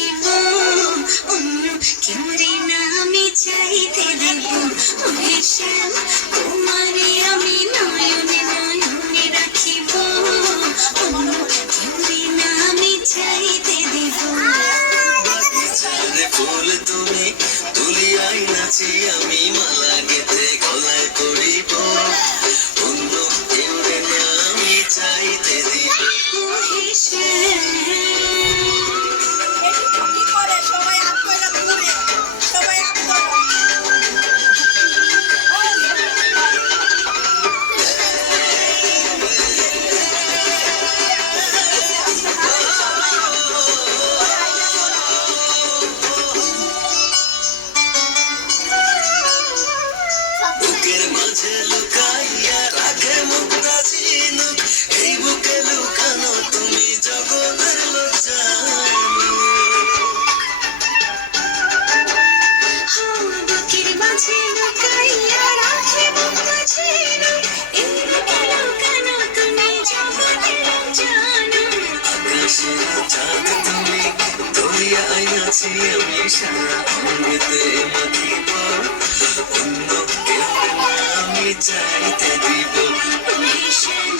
রাখিব অন্য কেউরে না আমি চাইতে দেব ওহে শ্যাম তোমারে আমি নয়নে নয়নে রাখিব অন্য কেউরে না আমি চাইতে দেব বাগিচারে ফুল তুমি তুলিয়াই নাচি আমি মালা গেতে গলায় পড়িব অন্য কেউরে না আমি চাইতে দিব ওহে শ্যাম বুকের মাঝে লুকাইয়া রাখে মুক্তা ঝিনুক এই বুকে লুকানো তুমি জগতের লজ্জানি বুকের মাঝে লুকাইয়া রাখে মুক্তা ঝিনুক এই বুকে লুকানো তুমি জগতের জানো আকাশের চাঁদ তুমি ধরিয়া আইয়াছি আমি সারা অঙ্গেতে মাখিব অন্য কেউ না আমি চাইতে দিব ওহে শ্যাম